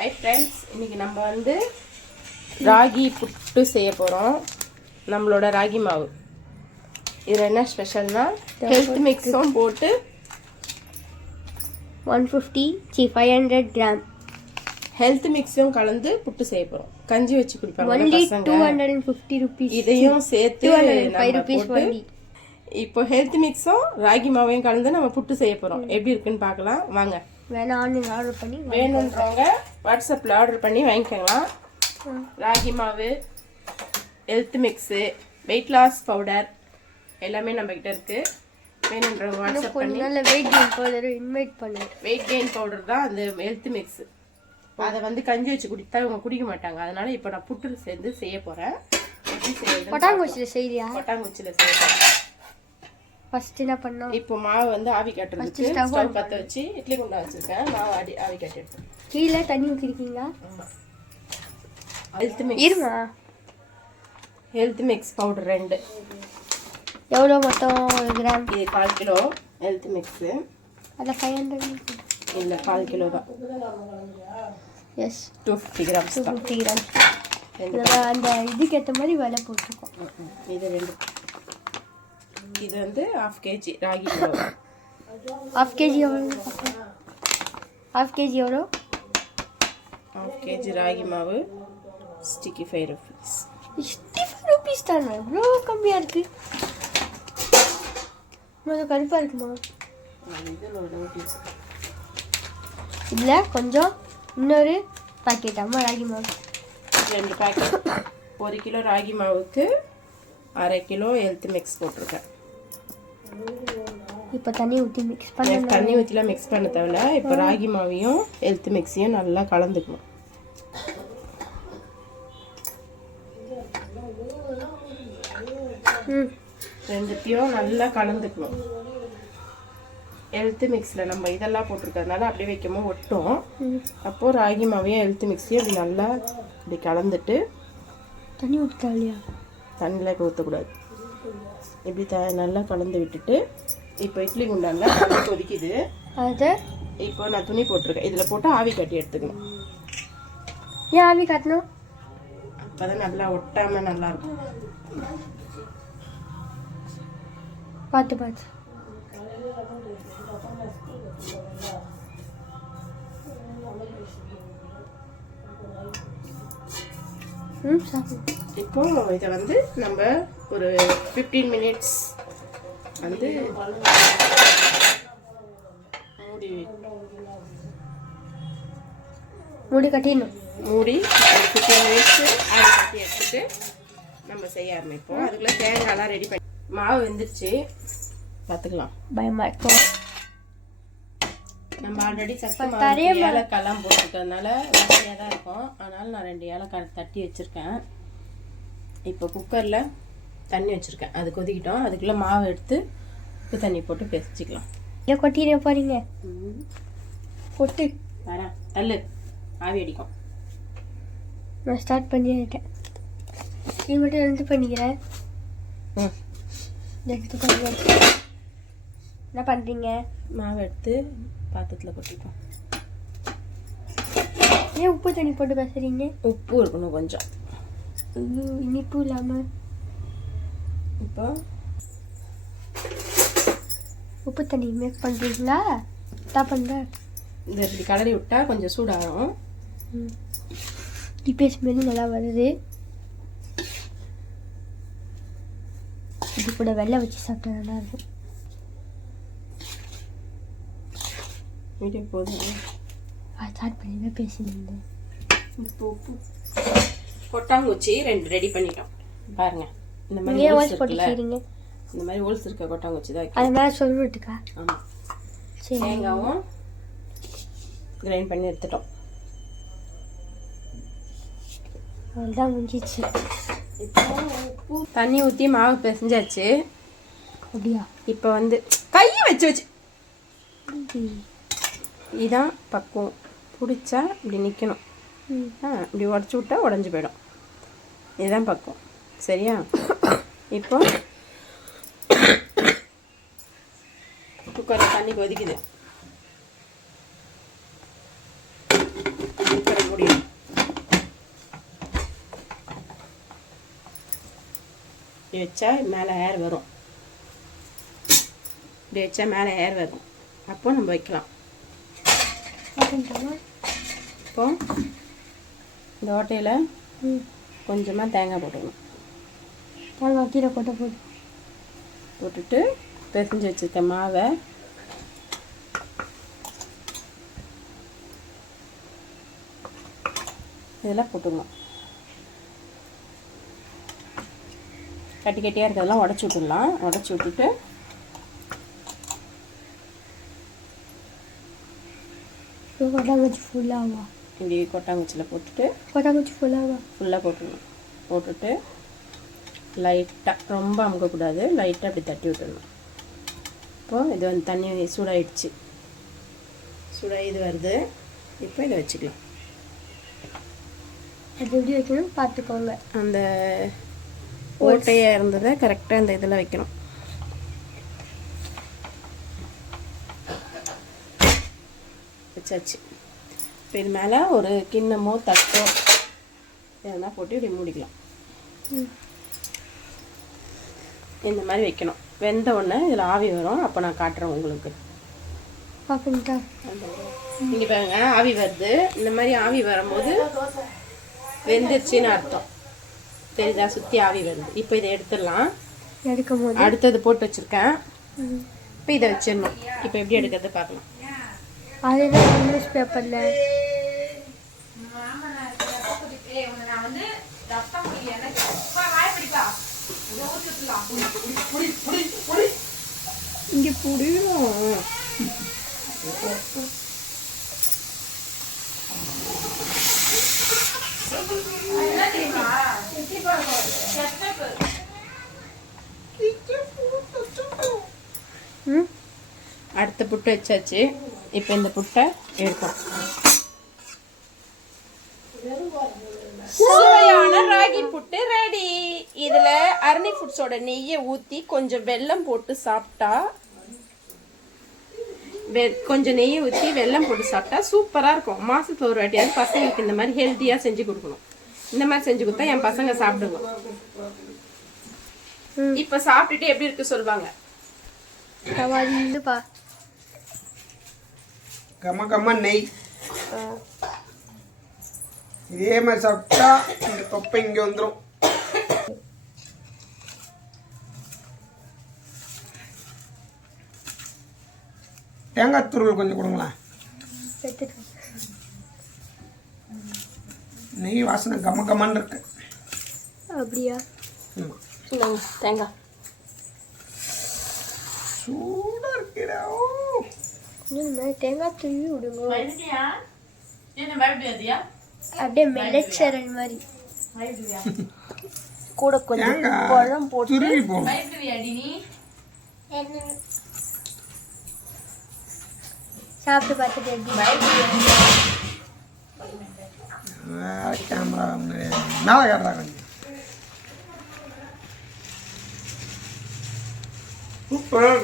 Hi friends, இன்றைக்கி நம்ம வந்து ராகி புட்டு செய்ய போகிறோம். நம்மளோட ராகி மாவு இதில் என்ன ஸ்பெஷல்னா ஹெல்த் மிக்ஸும் போட்டு 500 கிராம் ஹெல்த் மிக்ஸும் கலந்து புட்டு செய்ய போகிறோம். கஞ்சி வச்சு குடிப்பாங்க only பசங்க. 250 rupees. இதையும் சேர்த்து 205 rupees only. இப்போ ஹெல்த் மிக்ஸும் ராகி மாவையும் கலந்து நம்ம புட்டு செய்ய போகிறோம். எப்படி இருக்குன்னு பார்க்கலாம் வாங்க. வேணா ஆன்லைன் ஆர்டர் பண்ணி வேணுன்றவங்க வாட்ஸ்அப்பில் ஆர்டர் பண்ணி வாங்கிக்கலாம். ராகி மாவு, health mix, weight loss powder எல்லாமே நம்மக்கிட்ட இருக்குது. வேணுன்றவங்க வாட்ஸ்அப் பண்ணி நல்ல வெயிட் கெயின் பவுடர் இன்வைட் பண்ணு. வெயிட் கெயின் பவுடர் தான் அந்த ஹெல்த் மிக்ஸு. அதை வந்து கஞ்சி வச்சு குடித்தா இவங்க குடிக்க மாட்டாங்க. அதனால இப்போ நான் புட்டு சேர்ந்து செய்ய போகிறேன். கொட்டாங்குச்சியில் செய்யறியா? கொட்டாங்குச்சியில் செய்ய போகிறேன். ஃபர்ஸ்ட் என்ன பண்ணோம்? இப்போ மாவு வந்து ஆவி காட்டுறதுக்கு ஸ்டவ் பற்ற வச்சு இட்லி குண்டா வச்சுருக்கேன். மாவு ஆவி காட்டி எடுத்து கீழே தண்ணி ஊற்றிருக்கீங்களா? ஹெல்த் மிக்ஸ் இருமா. Health mix powder 2. எவ்வளோ மொத்தம்? 1 கிராம். இது 1/4 கிலோ ஹெல்த் மிக்ஸு. அதில் 500 இல்லை 1/4 கிலோ தான். எஸ் 250 கிராம்ஸ் தான். 250 கிராம்ஸ். அந்த இதுக்கு ஏற்ற மாதிரி விலை போட்டிருக்கோம். இது 2. இது வந்து 1/2 kg ராகி மாவு. 1/2 kg எவ்வளோ? 1/2 kg எவ்வளோ? 1/2 kg ராகி மாவு 65 rupees. 65 rupees தானே? எவ்வளோ கம்மியாக இருக்குது. கொஞ்சம் கருப்பாக இருக்குமா? இதில் கொஞ்சம் இன்னொரு பாக்கெட் அம்மா ராகி மாவு 2 பாக்கெட். 1 கிலோ ராகி மாவுக்கு 1/2 கிலோ ஹெல்த் மிக்ஸ் போட்டிருக்கேன். இப்போ தண்ணி ஊற்றி மிக்ஸ் பண்ண. தண்ணி ஊற்றிலாம் மிக்ஸ் பண்ண தேவையில்ல. இப்போ ராகி மாவையும் ஹெல்த் மிக்ஸையும் நல்லா கலந்துக்கணும். ரெண்டுத்தையும் நல்லா கலந்துக்கணும். ஹெல்த் மிக்ஸில் நம்ம இதெல்லாம் போட்டிருக்கிறதுனால அப்படியே வைக்கமோ ஒட்டும். அப்போது ராகி மாவையும் ஹெல்த் மிக்ஸையும் அப்படி நல்லா இப்படி கலந்துட்டு தண்ணி ஊற்றா இல்லையா? தண்ணியில் இப்போ ஊற்றக்கூடாது. இப்படி நல்லா கலந்து விட்டுட்டு இப்போ இட்லி குண்டானில் தண்ணி கொதிக்குது. அதை இப்போ நான் துணி போட்டிருக்கேன். இதில் போட்டு ஆவி கட்டி எடுத்துக்கணும். ஏன் ஆவி காட்டணும்? அப்போ தான் நல்லா ஒட்டாமல் நல்லாயிருக்கும். பார்த்து பார்த்து. இப்போ இதை வந்து நம்ம ஒரு 15 மினிட்ஸ் வந்து மூடி கட்டிடணும். மூடி 15 மினிட்ஸ் ஆவி கட்டி எடுத்துட்டு நம்ம செய்ய ஆரம்பிப்போம். அதுக்குள்ளே தேங்காய்லாம் ரெடி பண்ணி மாவு வெந்துருச்சு பார்த்துக்கலாம். பயமா இருக்கும். நம்ம ஆல்ரெடி சக்கரை ஏலக்காய்லாம் போட்டுருக்கிறதுனால வாசனையாக தான் இருக்கும். அதனால் நான் 2 ஏலக்காய் தட்டி வச்சுருக்கேன். இப்போ குக்கரில் தண்ணி வச்சுருக்கேன். அது கொதிக்கிட்டோம். அதுக்குள்ளே மாவு எடுத்து உப்பு தண்ணி போட்டு பிசைச்சிக்கலாம். ஏன் கொட்டிட போகிறீங்க? கொட்டு வரேன். தள்ளு, ஆவி அடிக்கும். நான் ஸ்டார்ட் பண்ணிட்டேன். நீ மட்டும் எடுத்து பண்ணிக்கிறேன். என்ன பண்ணுறீங்க? மாவு எடுத்து பாத்திரத்தில் கொட்டிப்போம். ஏன் உப்பு தண்ணி போட்டு பேசுறீங்க? உப்பு இருக்கணும் கொஞ்சம். இனிப்பு இல்லாமல். இப்போ உப்பு தண்ணி மேக் பண்ணுறீங்களா? தான் பண்ணுறேன். இந்த இப்படி கலரி விட்டால் கொஞ்சம் சூடாகும். இப்போ ஸ்மெல் நல்லா வருது. இது கூட வெள்ளை வச்சு சாப்பிட்டா நல்லா இருக்கும். வீடியோ போதும். ஸ்டார்ட் பண்ணி தான் பேசியிருந்தேன். உப்பு உப்பு கொட்டாங்குச்சி 2 ரெடி பண்ணிட்டோம். பாருங்க, இந்த மாதிரி ஹோல்ஸ் போட்டு செய்றீங்க. இந்த மாதிரி ஹோல்ஸ் இருக்க கொட்டாங்குச்சி தான். அது மேலே சொல்லிட்டுக்கா? ஆமாம். சரி, தேங்காயும் கிரைண்ட் பண்ணி எடுத்துட்டோம். அவ்வளோதான் முடிஞ்சிச்சு. இப்போ உப்பு தண்ணி ஊற்றி மாவு பிசைஞ்சாச்சு. அப்படியா? இப்போ வந்து கையை வச்சு வச்சு இதான் பக்குவம். பிடிச்சா இப்படி நிற்கணும். இப்படி உடச்சி விட்டா உடஞ்சி போயிடும். இதுதான் பக்குவம். சரியா? இப்போ குக்கரில் தண்ணி கொதிக்குது. குக்கரை இப்படி வச்சா மேலே ஏர் வரும். இப்படி வச்சா மேலே ஏர் வரும். அப்போ நம்ம வைக்கலாம். இப்போ இந்த ஓட்டையில் கொஞ்சமாக தேங்காய் போட்டுக்கணும். தேங்காய் கீரை போட்டுட்டு பிசைஞ்சு வச்சுருக்க மாவை இதெல்லாம் போட்டுக்கணும். கட்டி கட்டியாக இருக்கிறதெல்லாம் உடச்சி விட்டுடலாம். உடச்சி விட்டுட்டு கொட்டாங்குச்சி ஃபுல்லாக இப்படி கொட்டாங்குச்சியில் போட்டுட்டு கொட்டாங்குச்சி ஃபுல்லாக போட்டுடணும். போட்டுட்டு லைட்டாக ரொம்ப அமுக்கக்கூடாது, லைட்டாக அப்படி தட்டி விட்டுடணும். இப்போது இது வந்து தண்ணி சூடாயிடுச்சு. சூடாகி இது வருது. இப்போ இதை வச்சுக்கலாம். அது எப்படி வைக்கணும் பார்த்துக்கோங்க. அந்த ஓட்டையாக இருந்ததை கரெக்டாக இந்த இதில் வைக்கணும். வச்சாச்சு. இப்போ இது மேலே ஒரு கிண்ணமோ தட்டோ எதனா போட்டு இப்படி மூடிக்கலாம். இந்த மாதிரி வைக்கணும். வெந்த உடனே இதில் ஆவி வரும். அப்போ நான் காட்டுறேன் உங்களுக்கு. இங்கே பாருங்க, ஆவி வருது. இந்த மாதிரி ஆவி வரும்போது வெந்துருச்சுன்னு அர்த்தம். தெரியுதா? சுற்றி ஆவி வருது. இப்போ இதை எடுத்துடலாம். அடுத்தது போட்டு வச்சுருக்கேன். இப்போ இதை வச்சிடணும். இப்போ எப்படி எடுக்கிறது பார்க்கலாம். அது நியூஸ் பேப்பரில் இங்கே புரியும். அடுத்த புட்டை வச்சாச்சு. இப்போ இந்த புட்டை எடுப்போம். சுவையான ராகி புட்டு ரெடி. இதில் அரணி ஃபுட்ஸோட நெய்யை ஊற்றி கொஞ்சம் வெல்லம் போட்டு சாப்பிட்டா, கொஞ்சம் நெய்யை ஊற்றி வெல்லம் போட்டு சாப்பிட்டா சூப்பராக இருக்கும். மாதத்துக்கு ஒரு வாட்டியாவது பசங்களுக்கு இந்த மாதிரி ஹெல்த்தியாக செஞ்சு கொடுக்கணும். இந்த மாதிரி செஞ்சு கொடுத்தா என் பசங்க சாப்பிடுவோம். இப்போ சாப்பிட்டுட்டு எப்படி இருக்கு சொல்லுவாங்க. கம்ம கம்ம நெய். இதே மாதிரி சாப்பிட்டா இந்த தொப்பை இங்கே வந்துடும். தேங்காய் துருவல் கொஞ்சம் கொடுங்களேன். நெய் வாசனை கம்ம கம்மன்னு இருக்கு. அப்படியா? ஆமாம், தேங்காய் சூடாக இருக்கிறா. தேங்காய் துருவி விடுங்க. அப்படியே மெல்லச்சரல் மாதிரி கூட கொஞ்சம் பழம் போட்டு துருவி போகும். சாப்பிட்டு பார்த்துட்டு கேமரா மேலே கேட்றா கொஞ்சம் சூப்பர்.